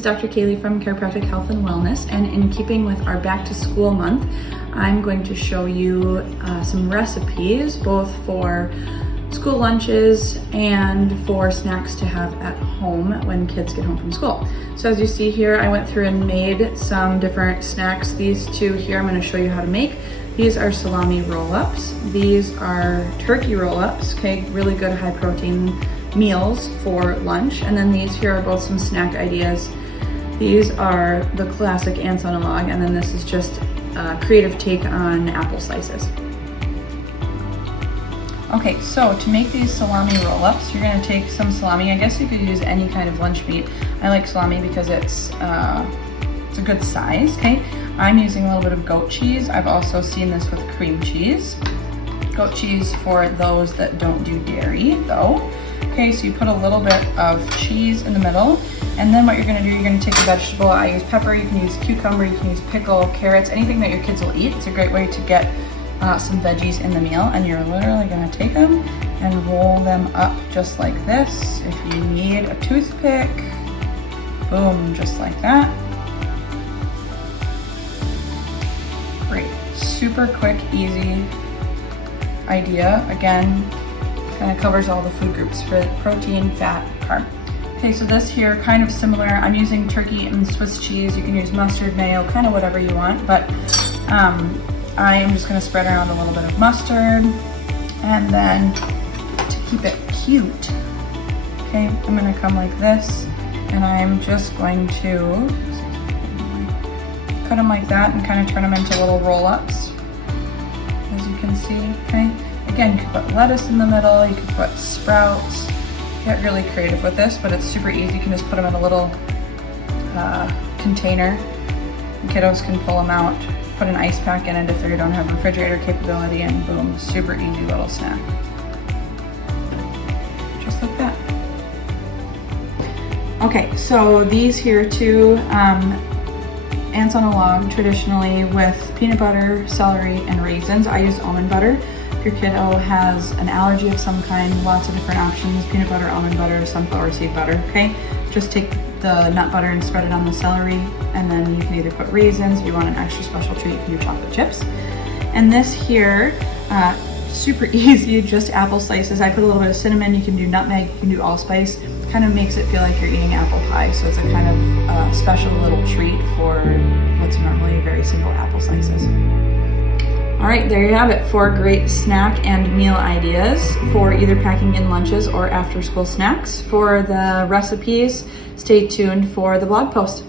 is Dr. Kailey from Chiropractic Health and Wellness, and in keeping with our back to school month, I'm going to show you some recipes both for school lunches and for snacks to have at home when kids get home from school. So as you see here, I went through and made some different snacks. These two here I'm going to show you how to make. These are salami roll-ups. These are turkey roll-ups, okay, really good high protein meals for lunch. And then these here are both some snack ideas. These are the classic ants on a log, and then this is just a creative take on apple slices. Okay, so to make these salami roll-ups, you're gonna take some salami. I guess you could use any kind of lunch meat. I like salami because it's a good size, okay? I'm using a little bit of goat cheese. I've also seen this with cream cheese. Goat cheese for those that don't do dairy though. Okay, so you put a little bit of cheese in the middle, and then what you're gonna do, you're gonna take a vegetable. I use pepper, you can use cucumber, you can use pickle, carrots, anything that your kids will eat. It's a great way to get some veggies in the meal, and you're literally gonna take them and roll them up just like this. If you need a toothpick, boom, just like that. Great, super quick, easy idea. Again, kind of covers all the food groups for protein, fat, carb. Okay, so this here, kind of similar. I'm using turkey and Swiss cheese. You can use mustard, mayo, kind of whatever you want, but I am just gonna spread around a little bit of mustard, and then to keep it cute, okay, I'm gonna come like this, and I'm just going to cut them like that and kind of turn them into little roll-ups, as you can see, okay? Again, you could put lettuce in the middle, you could put sprouts, get really creative with this, but it's super easy. You can just put them in a little container. Kiddos can pull them out, put an ice pack in it if they don't have refrigerator capability, and boom, super easy little snack. Just like that. Okay, so these here too, ants on a log, traditionally with peanut butter, celery, and raisins. I use almond butter. If your kiddo has an allergy of some kind, lots of different options: peanut butter, almond butter, sunflower seed butter, okay? Just take the nut butter and spread it on the celery, and then you can either put raisins. If you want an extra special treat, you can do chocolate chips. And this here, super easy, just apple slices. I put a little bit of cinnamon, you can do nutmeg, you can do allspice. Kind of makes it feel like you're eating apple pie, so it's a kind of special little treat for what's normally very simple apple slices. All right, there you have it, 4 great snack and meal ideas for either packing in lunches or after school snacks. For the recipes, stay tuned for the blog post.